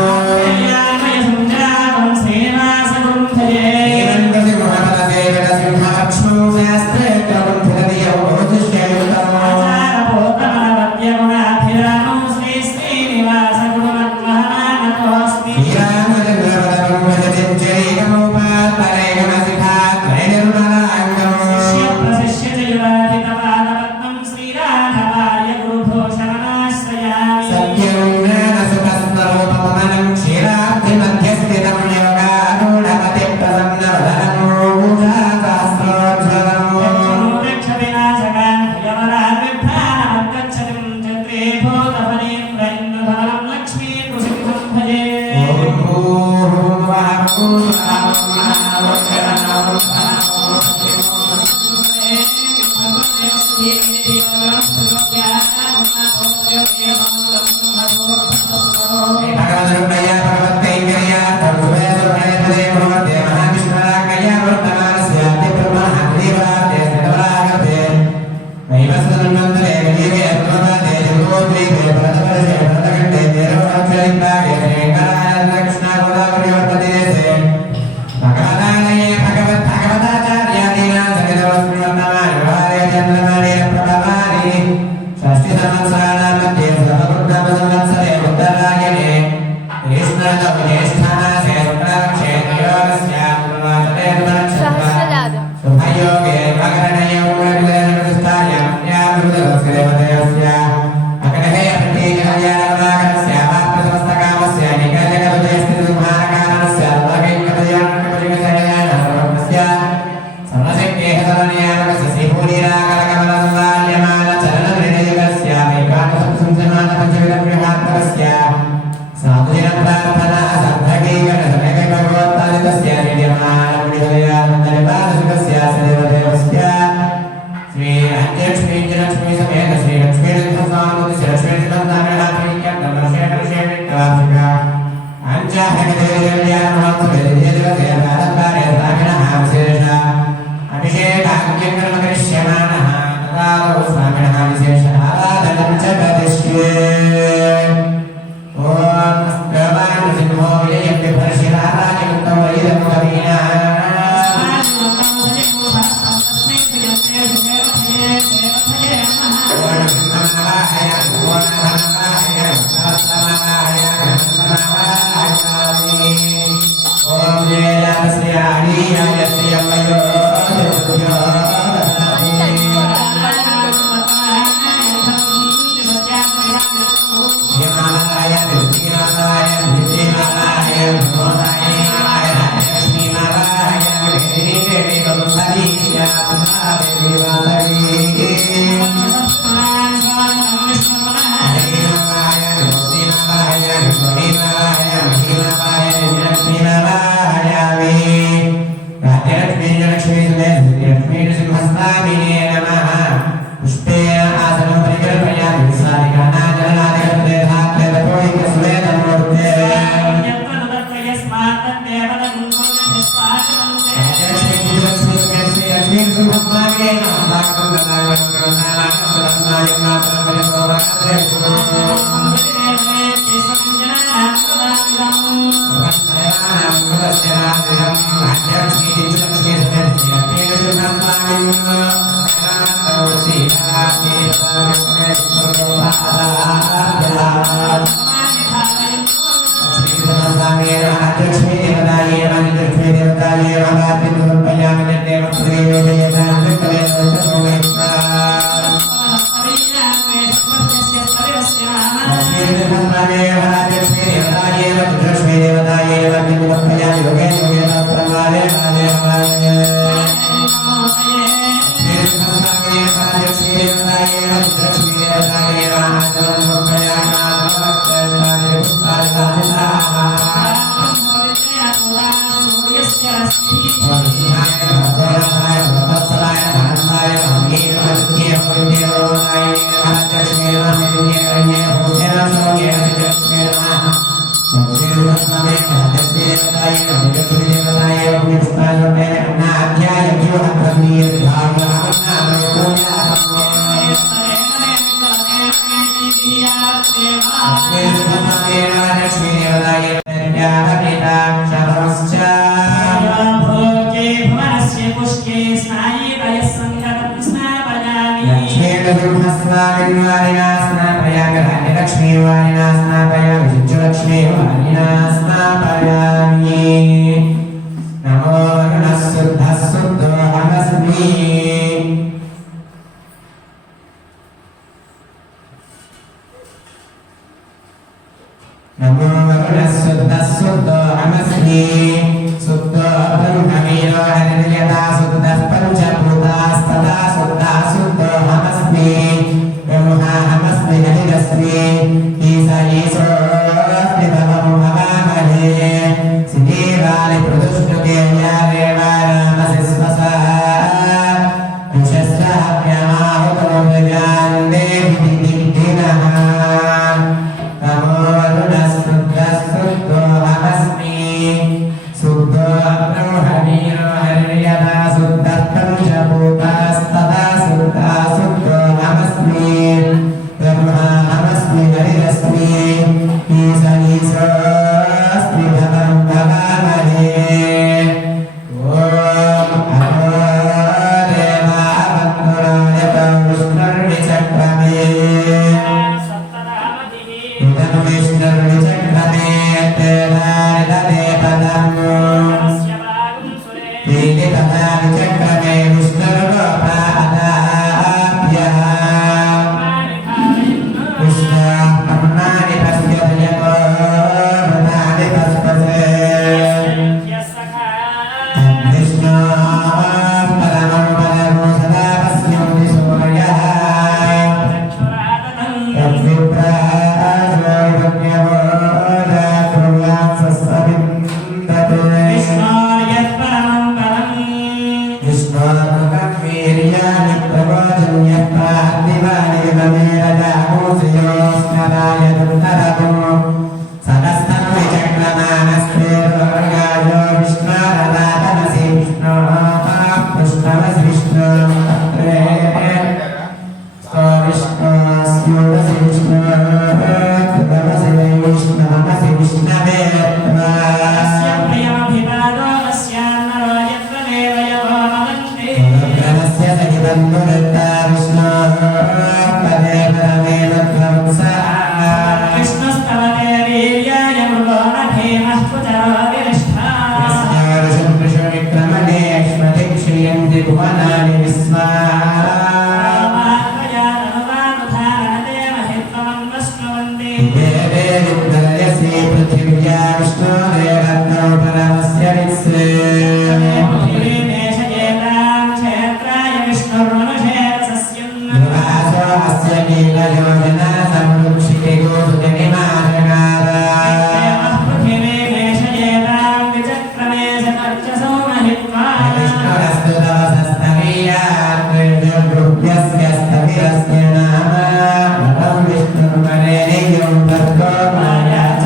Hãy subscribe cho kênh Ghiền Mì Gõ để không bỏ lỡ स्नापयामि नमो वरुणः शुद्धः शुद्धोऽहमस्मि नमो वरुणः शुद्धः शुद्धोऽहमस्मि शुद्धो ब्रह्मवीरो हरिर्यथा शुद्धः पञ्चभूतास्तथा शुद्धः शुद्धोऽहमस्मि ब्रह्माहमस्मि हरिरस्मि ईश ईशोऽस्मि तमो हवामहे सिद्धेवालि प्रदुष्टुते यारेवा रामसि स्वसा विशस्राभ्यमाहुतो मृगान् देवि दिग्दिनः नमो वरुणः शुद्धः शुद्धोऽहमस्मि शुद्धो ब्रह्मवीरो हरिर्यथा शुद्धः पञ्चभूतास्तथा शुद्धः शुद्धोऽहमस्मि ब्रह्माहमस्मि हरिरस्मि ईश ईशोऽस्मि भवं भवामहे ॐ अघोरेवावत्तुरायत विष्णुर्विचक्रमे इदं विष्णुर्विचक्रमे तेनारिदते पदम् इति तथा विचक्रमे विष्णुर्गोपादाभ्यः विष्णाः पद्मानि पश्यति यतो वृतानि पश्यते तद्विष्णोः परमं परमो सदा पश्यन्ति सूर्यः तद्विप्रासो यज्ञवो जातुर्यात् सस्सविन्दते विष्णोर्मुखं वीर्याणि प्रबोधन्यः पार्थिवानि गमेरजामूषयोस्मराय दुर्धरतुं सदस्तं विचक्रमानस्ते दुर्गायो विष्णोरदातमसि विष्णोः पुष्पमसि विष्णोः विष्णोस्योदसि विष्णोः कृतमसि वै विष्णवमसि विष्णवे ग्रहस्य सहितं दुरत्ता विष्णोः पदे परमे तत्त्वं सः विक्रमणे अश्वति क्षीयन्ति भुवनानि विस्मा देवे विद्यस्य पृथिव्या विष्णोरेरत्नौ परमस्य वित्से निवासो अस्य नीलयोजना संरक्षिते विष्णुरस्तु तवसस्तवीयात् निर्गुह्यस्य स्थविरस्य नाम नतं विष्णुर्वरेण्यं भर्गो माया च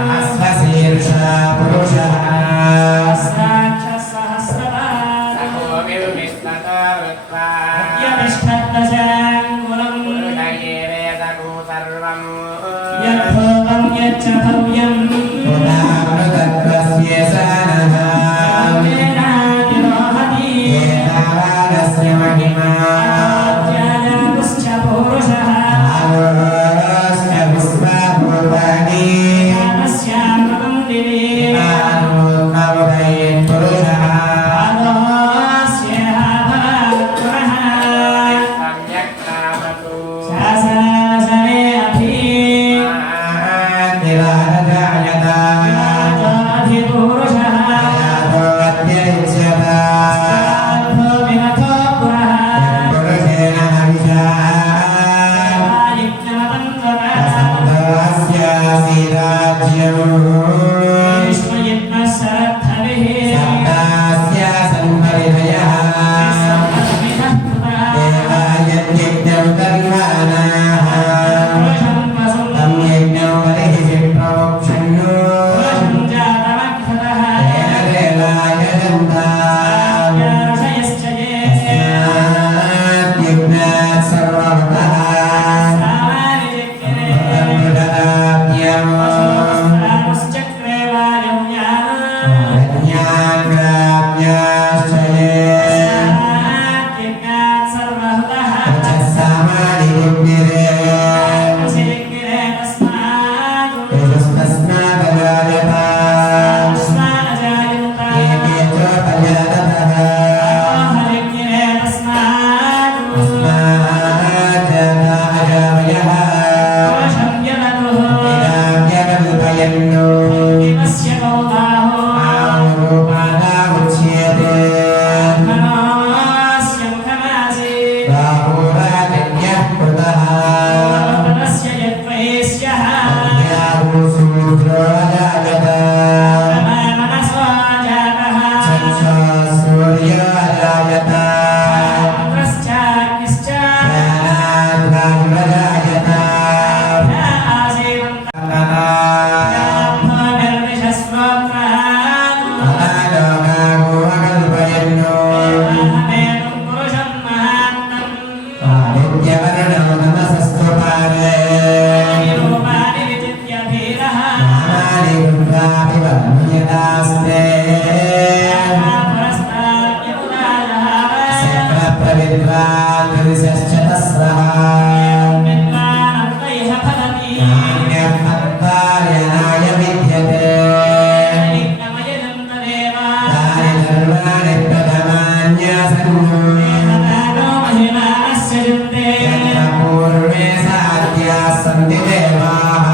सहस्रशीर्षा पुरुषः पुरामृतत्वस्य सानः एतावानस्य महिमा आलोस्य विश्वभूतानि इमानोन्नवदयेत् पुरुषः शासनासने अभि निराजयता सन्ति देवाः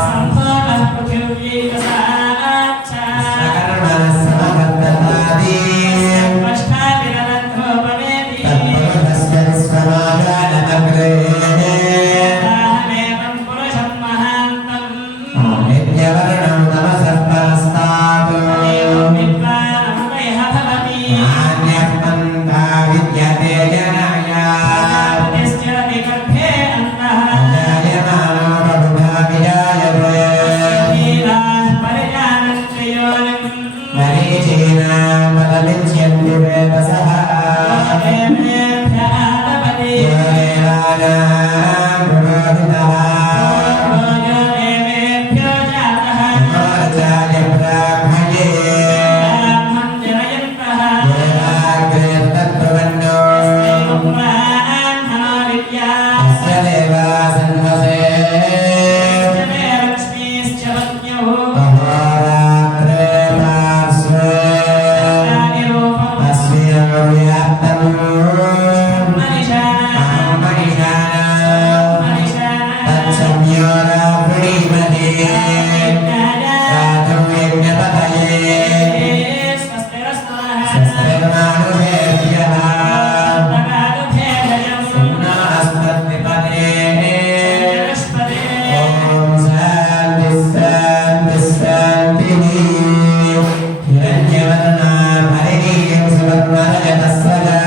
सम्भवः पृथिव्यैकसाक्षा सकर्णः समकर्ततादि सर्वष्टाविरलध्रुवमेति तत्पुरुषस्य विश्वनागानमग्रे अहमेवं पुरुषं महान्तम् नित्यवर्णं तमसः परस्तात् एवं विद्वानमृतयः भवति नान्यः पन्था विद्यते जनाय प्रजापतिश्चरति गर्भे अन्तः जायमानो बहुधा विजायते वीराः परिजानन्ति योनिम् मरीचीनां बलमिच्छन्ति वेदसः देवेभ्य आदपति यो देवानां पुरोहितः यो देवेभ्यो जातः मोर्चाय ब्राह्मणे ब्राह्मं जनयन्तः देवाग्रे तत्त्ववन्नो ब्राह्मणो विद्याः अस्य देवा सन्वसे मे लक्ष्मीश्च वज्ञौ अहोरात्रे पार्श्वे निरूपम् अस्मिन् व्याप्तम् मनिषाणाम् अहं मनीषाणाम् मनिषाणाम् तत्संयो रावणीमहे राजं यज्ञपतये स्वस्तिर्मानुषेभ्यः सुम्नास्मद्विपदे ॐ शान्तिः शान्तिः शान्तिः हिरण्यवर्णां हरिणीं सुवर्णरजतः सदा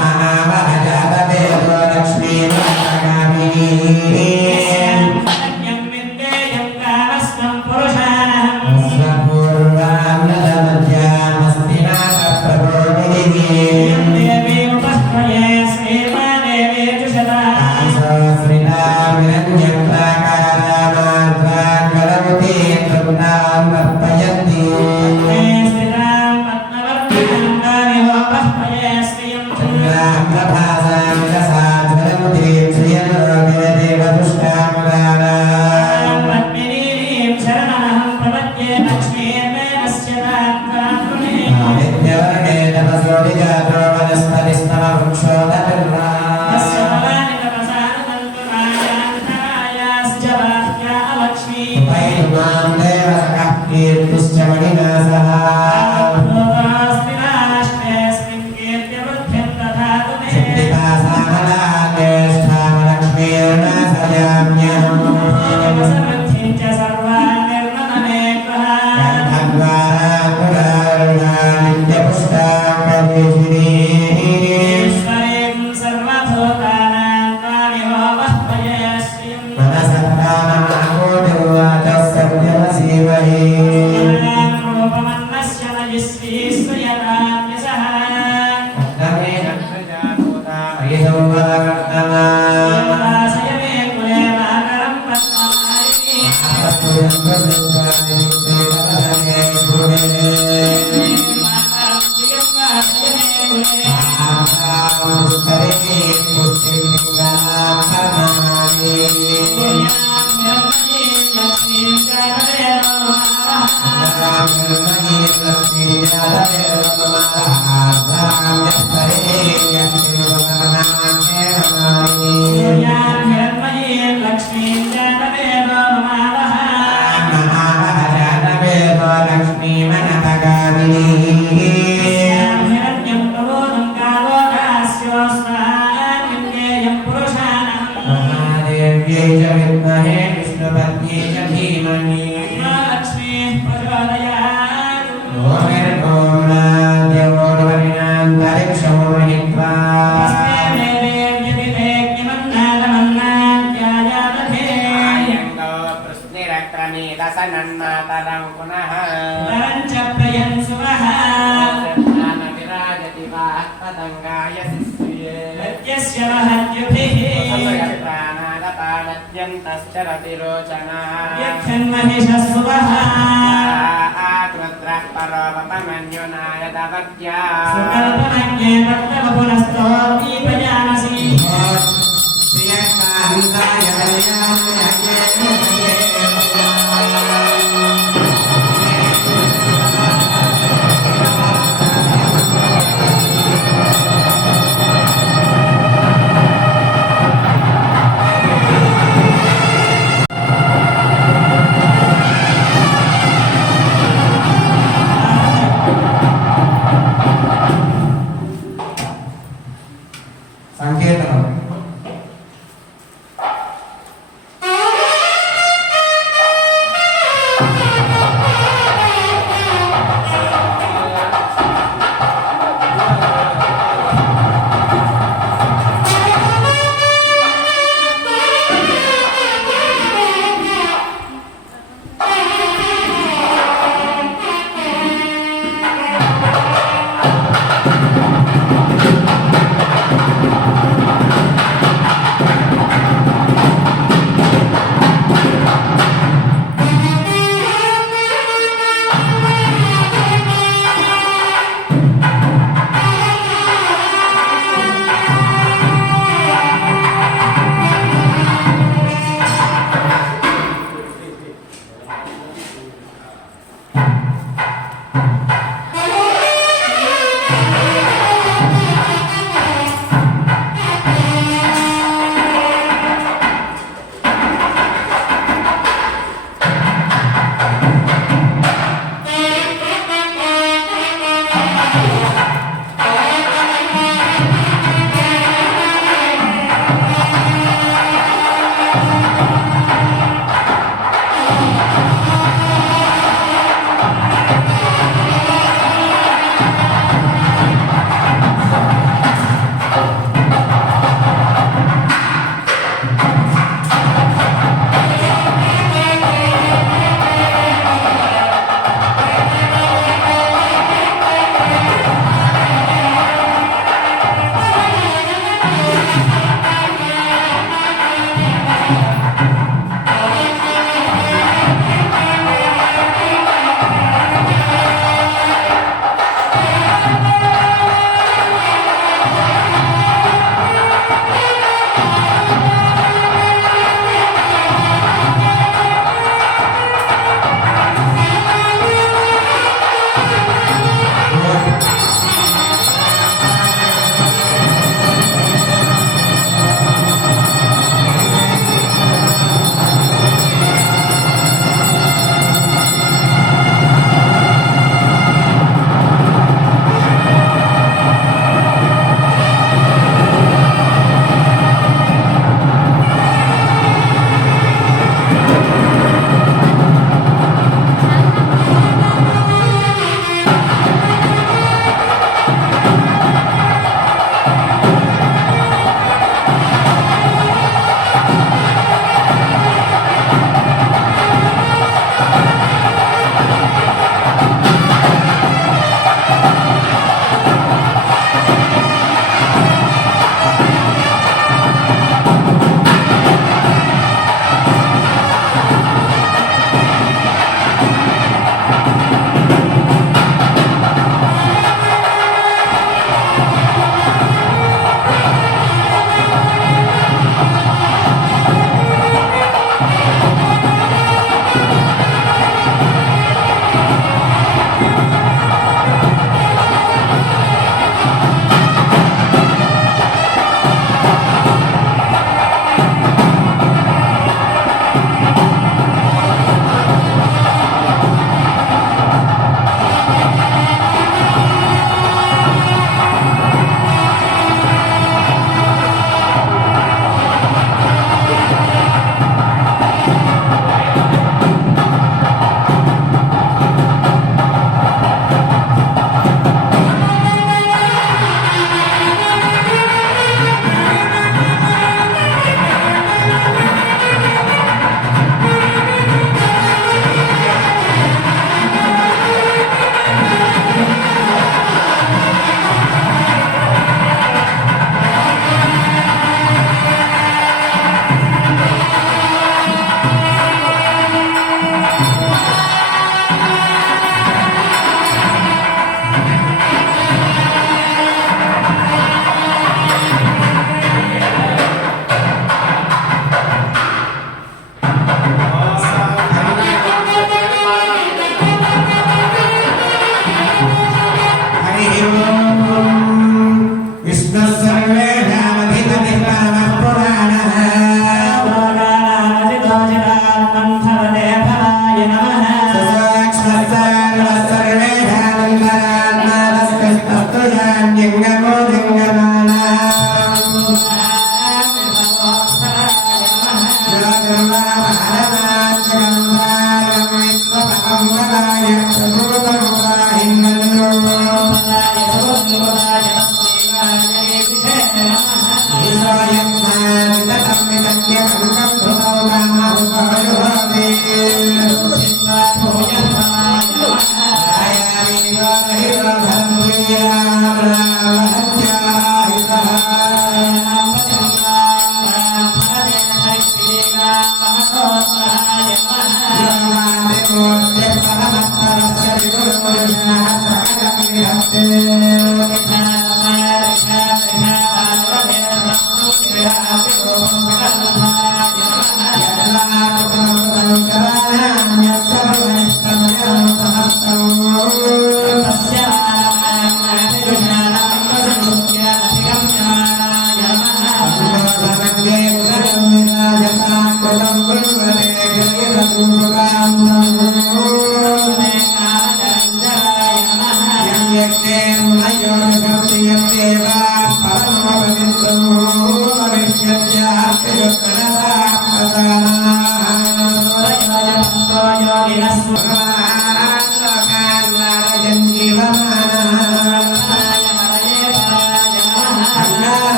महावहजातवेदो लक्ष्मीर्गामिनीम् स्वपूर्वान्नदमध्यामस्तिनाथप्रबोधिनीम् आंसोस्मितामिरण्यप्राकारामार्द्राङ्गलमुते तृप्तां तर्पयन्ति चन्द्रां प्रभासां रसाज्वलमुते श्रियलोके देवपुष्टामुदाराम् नित्यवर्णे तपसो विजातो वनस्पतिस्तमवृक्षोदपिर्वा उपैर्मां देवसखः कीर्तिश्च मणिनासः सिद्धिपासामलाज्येष्ठामलक्ष्मीर्नासयाम्यहम् गन्धद्वारा नित्यपुष्टाङ्गदेशिनी मनसत्तामहाकोटिर्वाचः सत्यमसीवहि दमे नक्षजाभूतामहितो वरवर्तमा महादेव्यै च विद्महे विष्णुपत्न्यै च धीमहि ओमिर्भोम्नाद्यवोर्वरिणान्तरिक्षमोहित्वा दशनन्मातरं पुनः विराजति वा पतङ्गाय शिष्ये रोचना आकृद्रः परोपमन्युनाय दवद्या సంకీర్తనం